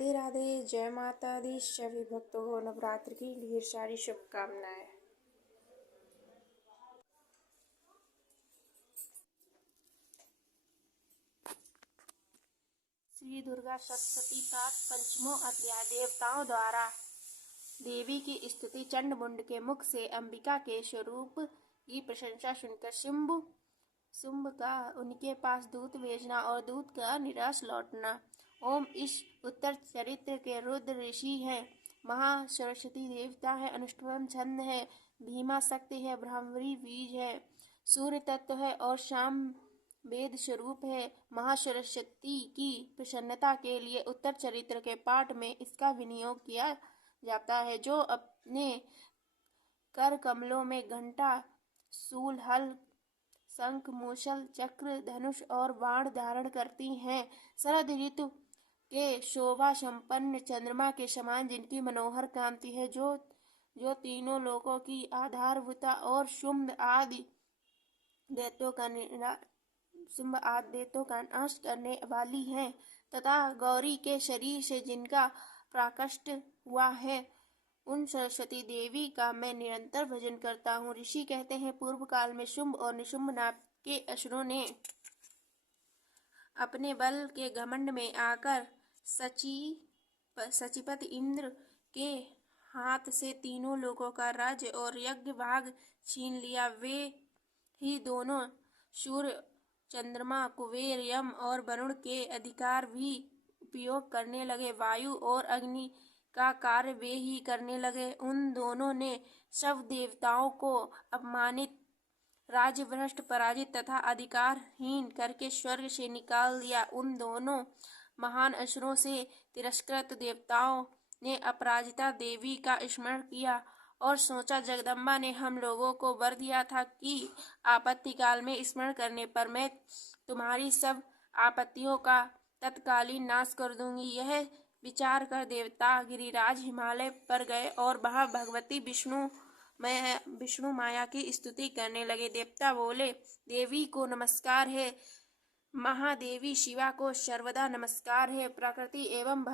राधे राधे। जय माता दी। सभी भक्तों को नवरात्र की ढेर सारी शुभकामनाएं। श्री दुर्गा सप्तशती पाठ पंचमो अध्याय। देवताओं द्वारा देवी की स्तुति। चंड मुंड के मुख से अंबिका के स्वरूप की प्रशंसा सुनकर शुंभ का उनके पास दूत भेजना और दूत का निराश लौटना। ओम इस उत्तर चरित्र के रुद्र ऋषि है, महा सरस्वती देवता है, अनुष्टुप्म छंद है, भीमा शक्ति है, ब्रह्मरी बीज है, सूर्य तत्व है और शाम वेद स्वरूप है। महासरस्वती की प्रसन्नता के लिए उत्तर चरित्र के पाठ में इसका विनियोग किया जाता है। जो अपने कर कमलों में घंटा, शूल, हल, शंख, मूसल, चक्र, धनुष और बाण धारण करती हैं। शरद ऋतु के शोभा संपन्न चंद्रमा के समान जिनकी मनोहर कांति है, जो तीनों लोकों की आधारभूता और शुंभ आदि दैत्यों का नाश करने वाली है, तथा गौरी के शरीर से जिनका प्राकट्य हुआ है, उन सरस्वती देवी का मैं निरंतर भजन करता हूँ। ऋषि कहते हैं, पूर्व काल में शुंभ और निशुंभ नाम के असुरों ने अपने बल के घमंड में आकर सचिपति इंद्र के हाथ से तीनों लोगों का राज्य और यज्ञ भाग छीन लिया। वे ही दोनों सूर्य, चंद्रमा, कुबेर, यम और वरुण के अधिकार भी उपयोग करने लगे। वायु और अग्नि का कार्य वे ही करने लगे। उन दोनों ने सब देवताओं को अपमानित, राजभ्रष्ट, पराजित तथा अधिकारहीन करके स्वर्ग से निकाल दिया। उन दोनों महान असुरों से तिरस्कृत देवताओं ने अपराजिता देवी का स्मरण किया और सोचा, जगदम्बा ने हम लोगों को वर दिया था कि आपत्ति काल में स्मरण करने पर मैं तुम्हारी सब आपत्तियों का तत्कालीन नाश कर दूंगी। यह विचार कर देवता गिरिराज हिमालय पर गए और वहां भगवती विष्णु माया की स्तुति करने लगे। देवता बोले, देवी को नमस्कार है, महादेवी शिवा को सर्वदा नमस्कार है, प्रकृति एवं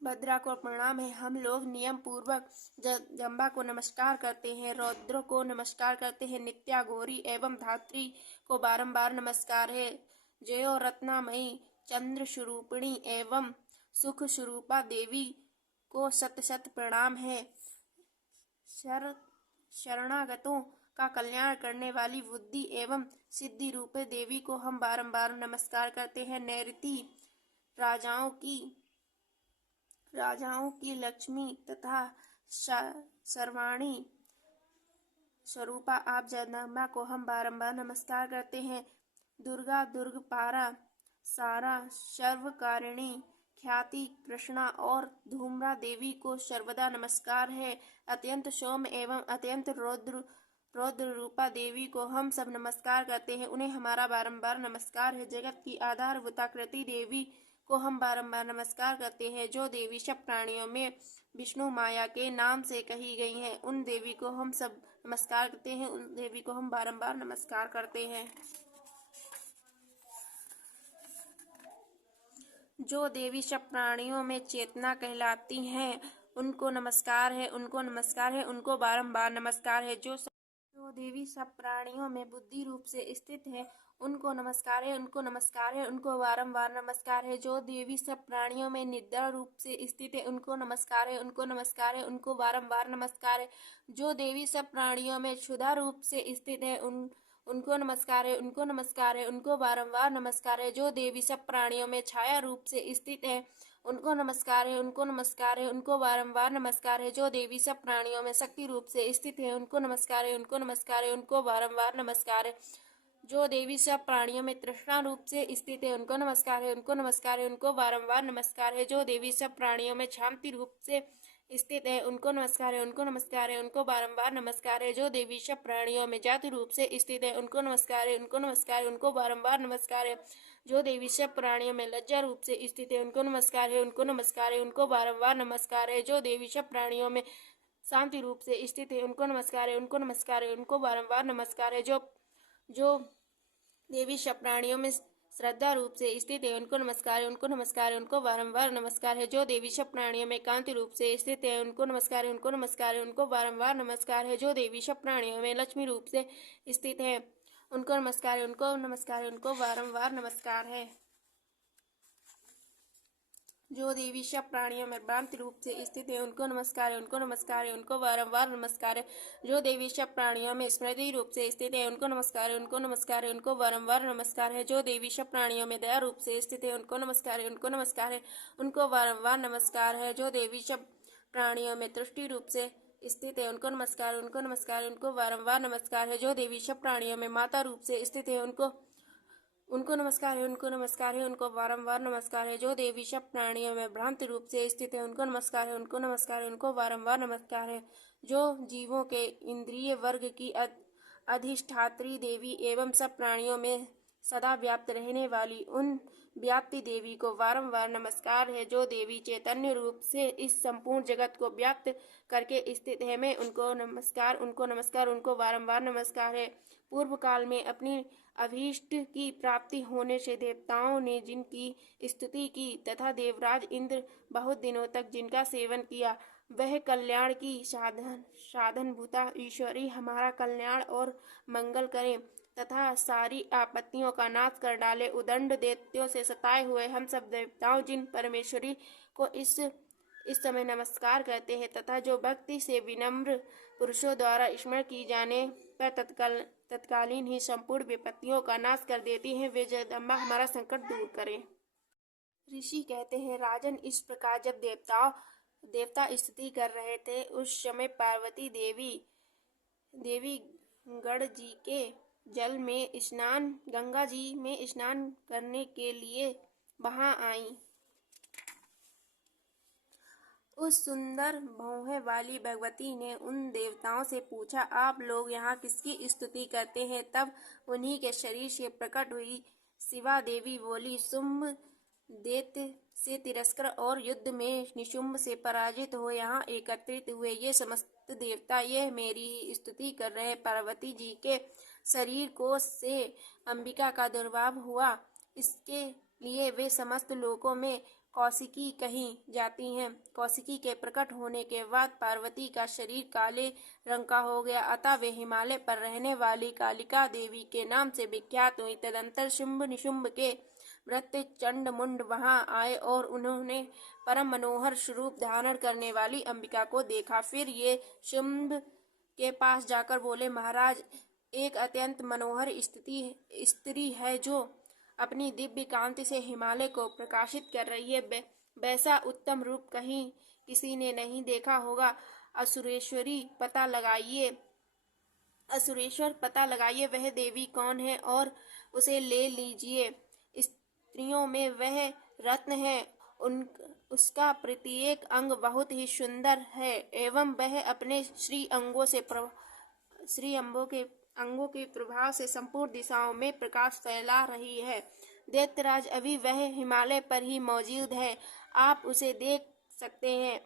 भद्रा को प्रणाम है। हम लोग नियम पूर्वक जगदम्बा को नमस्कार करते हैं, रौद्र को नमस्कार करते हैं, नित्या, गौरी एवं धात्री को बारंबार नमस्कार है, जयो रत्नामयी, चंद्र स्वरूपिणी एवं सुख स्वरूपा देवी को सत सत प्रणाम है। शरणागतों का कल्याण करने वाली बुद्धि एवं सिद्धि रूपे देवी को हम बारंबार नमस्कार करते हैं। नैऋति राजाओं की लक्ष्मी तथा सर्वाणी स्वरूपा आप जगदम्बा को हम बारंबार नमस्कार करते हैं। दुर्गा, दुर्गपारा, सारा, सर्वकारिणी, ख्याति, कृष्णा और धूम्रा देवी को सर्वदा नमस्कार है। अत्यंत सौम्य एवं अत्यंत रौद्र रूपा देवी को हम सब नमस्कार करते हैं, उन्हें हमारा बारंबार नमस्कार है। जगत की आधारभूता कृति देवी को हम बारंबार नमस्कार करते हैं, जो देवी सब प्राणियों में विष्णु माया के नाम से कही गई हैं, उन देवी को हम सब नमस्कार करते हैं, उन देवी को हम बारंबार नमस्कार करते हैं। जो देवी सब प्राणियों में चेतना कहलाती हैं, उनको नमस्कार है, उनको नमस्कार है, उनको बारंबार नमस्कार है। जो देवी सब प्राणियों में बुद्धि रूप से स्थित है, उनको नमस्कार है, उनको नमस्कार है, उनको बारंबार नमस्कार है। जो देवी सब प्राणियों में निद्रा रूप से स्थित है, उनको नमस्कार है, उनको नमस्कार है, उनको बारंबार नमस्कार है। जो देवी सब प्राणियों में क्षुधा रूप से स्थित है, उनको नमस्कार है, उनको नमस्कार है, उनको बारंबार नमस्कार है। जो देवी सब प्राणियों में छाया रूप से स्थित है, उनको नमस्कार है, उनको नमस्कार है, उनको बारंबार नमस्कार है। जो देवी सब प्राणियों में शक्ति रूप से स्थित है, उनको नमस्कार है, उनको नमस्कार है, उनको बारंबार नमस्कार है। जो देवी सब प्राणियों में तृष्णा रूप से स्थित है, उनको नमस्कार है, उनको नमस्कार है, उनको बारंबार नमस्कार है। जो देवी सब प्राणियों में शांति रूप से स्थित है, उनको नमस्कार है, उनको नमस्कार है, उनको बारंबार नमस्कार है। जो देवी सब प्राणियों में जाति रूप से स्थित है, उनको नमस्कार है, उनको नमस्कार है, उनको बारंबार नमस्कार है। जो देवी सब प्राणियों में लज्जा रूप से स्थित है, उनको नमस्कार है, उनको नमस्कार है, उनको बारंबार नमस्कार है। जो देवी सब प्राणियों में शांति रूप से स्थित है, उनको नमस्कार है, उनको नमस्कार है, उनको बारंबार नमस्कार है। जो देवी सब प्राणियों में श्रद्धा रूप से स्थित है उनको नमस्कार है, उनको नमस्कार है, उनको बारंबार नमस्कार है। जो देवी सब प्राणियों में कांति रूप से स्थित है उनको नमस्कार है, उनको नमस्कार है, उनको बारंबार नमस्कार है। जो देवी सब प्राणियों में लक्ष्मी रूप से स्थित है उनको नमस्कार है, उनको नमस्कार है, उनको बारंबार नमस्कार है। जो देवी सब प्राणियों में भ्रांति रूप से स्थित है उनको नमस्कार है, उनको नमस्कार है, उनको बारंबार नमस्कार है। जो देवी सब प्राणियों में स्मृति रूप से स्थित है उनको नमस्कार है, उनको नमस्कार है, उनको बारंबार नमस्कार है। जो देवी सब प्राणियों में दया रूप से स्थित है उनको नमस्कार है, उनको नमस्कार है, उनको बारंबार नमस्कार है। जो देवी सब प्राणियों में तुष्टि रूप से स्थित है उनको नमस्कार है, उनको नमस्कार है, उनको बारंबार नमस्कार है। जो देवी सब प्राणियों में माता रूप से स्थित है उनको नमस्कार है, उनको नमस्कार है, उनको बारंबार नमस्कार है। जो देवी सब प्राणियों में भ्रांति रूप से स्थित है उनको नमस्कार है, उनको नमस्कार है, उनको बारंबार नमस्कार है। जो जीवों के इंद्रिय वर्ग की अधिष्ठात्री देवी एवं सब प्राणियों में सदा व्याप्त रहने वाली उन व्याप्ति देवी को बारंबार नमस्कार है। जो देवी चैतन्य रूप से इस संपूर्ण जगत को व्याप्त करके स्थित है मैं उनको नमस्कार, उनको नमस्कार, उनको बारंबार नमस्कार है। पूर्व काल में अपनी अभीष्ट की प्राप्ति होने से देवताओं ने जिनकी स्तुति की तथा देवराज इंद्र बहुत दिनों तक जिनका सेवन किया वह कल्याण की साधन भूता ईश्वरी हमारा कल्याण और मंगल करें तथा सारी आपत्तियों का नाश कर डाले। उदंड दैत्यों से सताए हुए हम सब देवताओं जिन परमेश्वरी को इस समय नमस्कार करते हैं तथा जो भक्ति से विनम्र पुरुषों द्वारा स्मरण की जाने पर तत्कालीन ही संपूर्ण विपत्तियों का नाश कर देती हैं, वे जगदम्बा हमारा संकट दूर करें। ऋषि कहते हैं, राजन, इस प्रकार जब देवता स्तुति कर रहे थे उस समय पार्वती देवी गढ़ जी के जल में गंगा जी में स्नान करने के लिए वहां आई। उस सुंदर भौहें वाली भगवती ने उन देवताओं से पूछा, आप लोग यहाँ किसकी स्तुति करते हैं? तब उन्हीं के शरीर से प्रकट हुई शिवा देवी बोली, शुंभ दैत्य से तिरस्कार और युद्ध में निशुंभ से पराजित हो यहाँ एकत्रित हुए ये समस्त देवता यह मेरी ही स्तुति कर रहे। पार्वती जी के शरीर कोश से अंबिका का दुर्भाव हुआ, इसके लिए वे समस्त लोकों में कौशिकी कही जाती हैं। कौशिकी के प्रकट होने के बाद पार्वती का शरीर काले रंग का हो गया, अतः वे हिमालय पर रहने वाली कालिका देवी के नाम से विख्यात हुई। तदंतर शुंभ निशुंभ के भृत्य चंड मुंड वहां आए और उन्होंने परम मनोहर स्वरूप धारण करने वाली अंबिका को देखा। फिर ये शुंभ के पास जाकर बोले, महाराज, एक अत्यंत मनोहर स्त्री है जो अपनी दिव्य कांति से हिमालय को प्रकाशित कर रही है। वैसा उत्तम रूप कहीं किसी ने नहीं देखा होगा। असुरेश्वर पता लगाइए वह देवी कौन है और उसे ले लीजिए। स्त्रियों में वह रत्न है, उसका प्रत्येक अंग बहुत ही सुंदर है एवं वह अपने श्री अंगों के प्रभाव से संपूर्ण दिशाओं में प्रकाश फैला रही है। दैत्यराज, अभी वह हिमालय पर ही मौजूद है, आप उसे देख सकते हैं।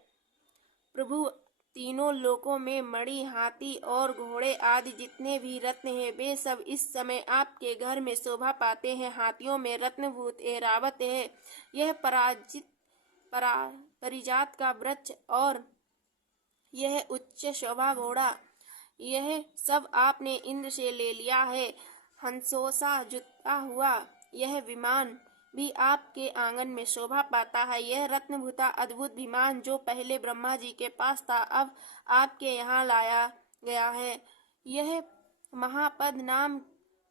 प्रभु, तीनों लोकों में मणि, हाथी और घोड़े आदि जितने भी रत्न हैं वे सब इस समय आपके घर में शोभा पाते हैं। हाथियों में रत्नभूत ऐरावत है, यह परिजात का वृक्ष और यह उच्च शोभा घोड़ा, यह सब आपने इंद्र से ले लिया है। हंसों जुटा हुआ यह विमान भी आपके आंगन में शोभा पाता है। यह रत्नभूता अद्भुत विमान जो पहले ब्रह्मा जी के पास था अब आपके यहाँ लाया गया है। यह महापद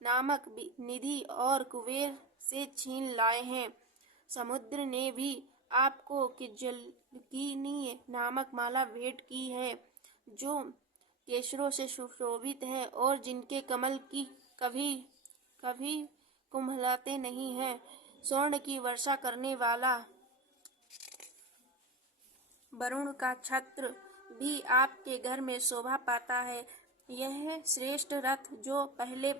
नामक निधि और कुबेर से छीन लाए हैं। समुद्र ने भी आपको किजलकिनी नामक माला भेंट की है जो केसरों से सुशोभित है और जिनके कमल की कभी कुम्हलाते नहीं हैं। स्वर्ण की वर्षा करने वाला वरुण का छत्र भी आपके घर में शोभा पाता है। यह श्रेष्ठ रथ जो पहले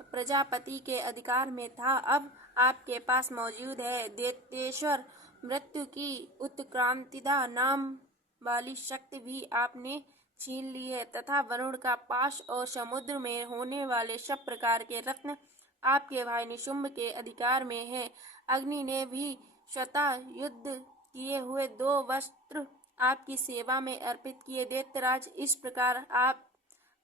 प्रजापति के अधिकार में था अब आपके पास मौजूद है। दैत्येश्वर मृत्यु की उत्क्रांतिदा नाम वाली शक्ति भी आपने छीन ली है तथा वरुण का पाश और समुद्र में होने वाले सब प्रकार के रत्न आपके भाई निशुंभ के अधिकार में है। अग्नि ने भी स्वतः युद्ध किए हुए 2 वस्त्र आपकी सेवा में अर्पित किए। दैत्यराज, इस प्रकार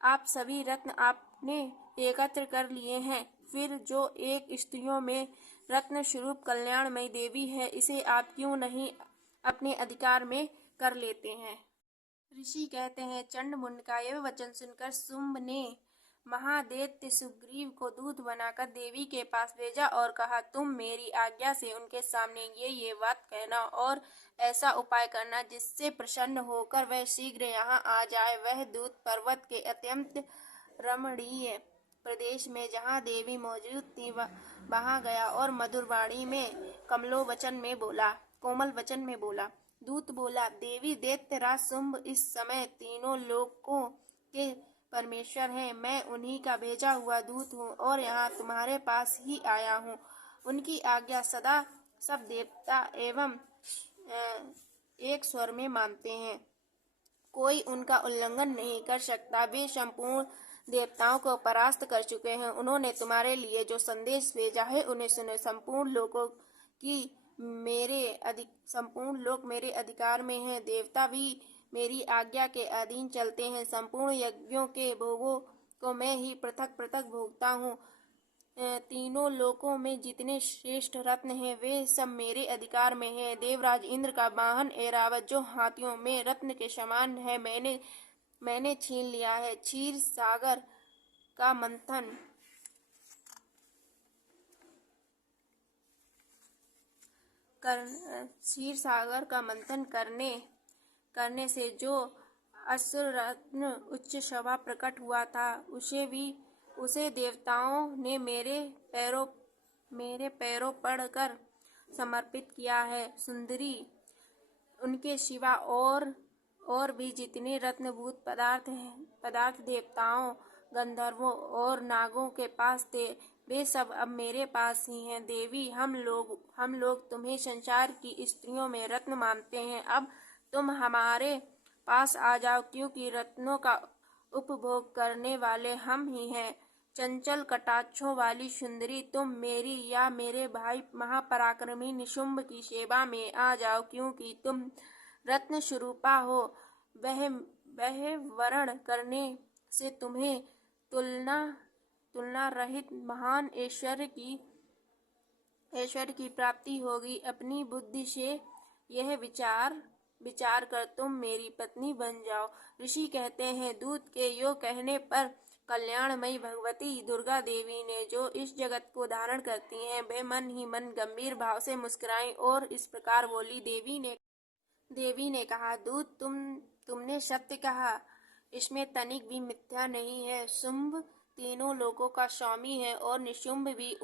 आप सभी रत्न आपने एकत्र कर लिए हैं। फिर जो एक स्त्रियों में रत्न स्वरूप कल्याणमयी देवी है, इसे आप क्यों नहीं अपने अधिकार में कर लेते हैं। ऋषि कहते हैं, चंडमुंड का यह वचन सुनकर शुंभ ने महादैत्य सुग्रीव को दूत बनाकर देवी के पास भेजा और कहा, तुम मेरी आज्ञा से उनके सामने ये बात कहना और ऐसा उपाय करना जिससे प्रसन्न होकर वह शीघ्र यहाँ आ जाए। वह दूत पर्वत के अत्यंत रमणीय प्रदेश में जहाँ देवी मौजूद थी वहाँ गया और मधुर वाणी में कोमल वचन में बोला। दूत बोला, देवी दैत्यराज शुंभ इस समय तीनों लोकों के परमेश्वर हैं। मैं उन्हीं का भेजा हुआ दूत हूँ और यहाँ तुम्हारे पास ही आया हूँ। उनकी आज्ञा सदा सब देवता एवं एक स्वर में मानते हैं। कोई उनका उल्लंघन नहीं कर सकता। वे संपूर्ण देवताओं को परास्त कर चुके हैं। उन्होंने तुम्हारे लिए जो संदेश भेजा है उन्हें सुनो। संपूर्ण लोक मेरे अधिकार में है। देवता भी मेरी आज्ञा के अधीन चलते हैं। संपूर्ण यज्ञों के भोगों को मैं ही पृथक पृथक भोगता हूँ। तीनों लोकों में जितने श्रेष्ठ रत्न हैं वे सब मेरे अधिकार में हैं। देवराज इंद्र का वाहन ऐरावत जो हाथियों में रत्न के समान है मैंने छीन लिया है। क्षीर सागर का मंथन करने से जो असुरत्न उच्च शोभा प्रकट हुआ था उसे देवताओं ने मेरे पैरों पड़कर समर्पित किया है। सुंदरी, उनके सिवा और भी जितने रत्नभूत पदार्थ देवताओं, गंधर्वों और नागों के पास थे वे सब अब मेरे पास ही हैं। देवी, हम लोग तुम्हें संसार की स्त्रियों में रत्न मानते हैं। अब तुम हमारे पास आ जाओ, क्योंकि रत्नों का उपभोग करने वाले हम ही हैं। चंचल कटाक्षों वाली सुंदरी, तुम मेरी या मेरे भाई महापराक्रमी निशुंभ की सेवा में आ जाओ, क्योंकि तुम रत्न स्वरूपा हो। वह वर्ण करने से तुम्हें तुलना रहित महान ऐश्वर्य की प्राप्ति होगी। अपनी बुद्धि से यह विचार कर तुम मेरी पत्नी बन जाओ। ऋषि कहते हैं, दूत के यो कहने पर कल्याणमयी भगवती दुर्गा देवी ने, जो इस जगत को धारण करती हैं, वे मन ही मन गंभीर भाव से मुस्कुराई और इस प्रकार बोली। देवी ने कहा, दूत, तुमने सत्य कहा, इसमें तनिक भी मिथ्या नहीं है। शुंभ तीनों लोकों का स्वामी है और निशुंभ भी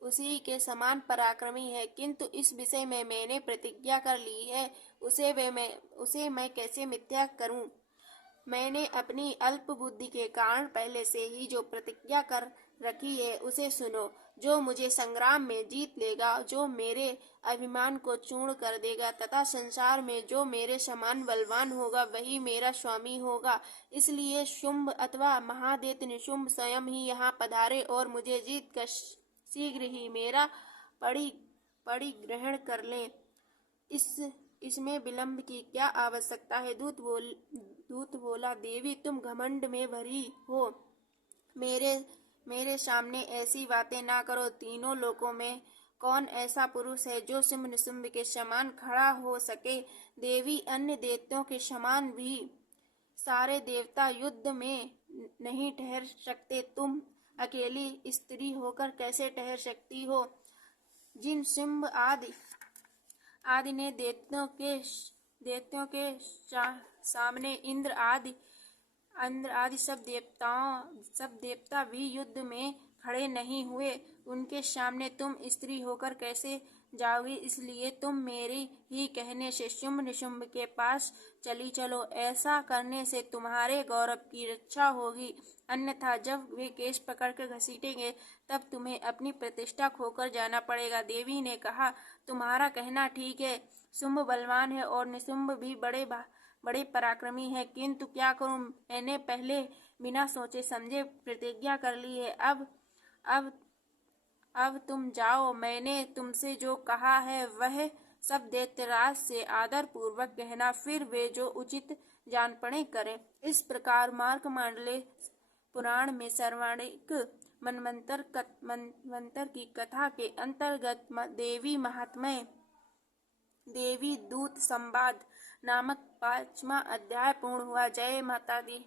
उसी के समान पराक्रमी है, किंतु इस विषय में मैंने प्रतिज्ञा कर ली है, उसे मैं कैसे मिथ्या करूं। मैंने अपनी अल्प बुद्धि के कारण पहले से ही जो प्रतिज्ञा कर रखी है उसे सुनो। जो मुझे संग्राम में जीत लेगा, जो मेरे अभिमान को चूर्ण कर देगा तथा संसार में जो मेरे समान बलवान होगा, वही मेरा स्वामी होगा। इसलिए शुंभ अथवा महादैत्य निशुंभ स्वयं ही यहाँ पधारे और मुझे जीत कर शीघ्र ही मेरा परिग्रहण कर लें। इसमें विलंब की क्या आवश्यकता है। दूत बोला, देवी, तुम घमंड में भरी हो। मेरे सामने ऐसी बातें ना करो। तीनों लोकों में कौन ऐसा पुरुष है जो शुंभ निशुंभ के समान खड़ा हो सके। देवी, अन्य देवताओं के समान भी सारे देवता युद्ध में नहीं ठहर सकते। तुम अकेली स्त्री होकर कैसे ठहर सकती हो। जिन शुंभ आदि ने देवताओं के सामने इंद्र आदि सब देवता भी युद्ध में खड़े नहीं हुए, उनके सामने तुम स्त्री होकर कैसे जाओगी। इसलिए तुम मेरे ही कहने से शुंभ निशुंभ के पास चली चलो। ऐसा करने से तुम्हारे गौरव की रक्षा होगी, अन्यथा जब वे केश पकड़कर घसीटेंगे तब तुम्हें अपनी प्रतिष्ठा खोकर जाना पड़ेगा। देवी ने कहा, तुम्हारा कहना ठीक है। शुंभ बलवान है और निशुंभ भी बड़े पराक्रमी है, किंतु क्या करूं, मैंने पहले बिना सोचे समझे प्रतिज्ञा कर ली है। अब अब तुम जाओ, मैंने तुमसे जो कहा है वह सब दैत्यराज से आदर पूर्वक कहना, फिर वे जो उचित जान पड़े करें। इस प्रकार मार्कमांडले पुराण में सर्वाणिक मनवंतर की कथा के अंतर्गत देवी महात्म्य देवी दूत संवाद नामक 5वां अध्याय पूर्ण हुआ। जय माता दी।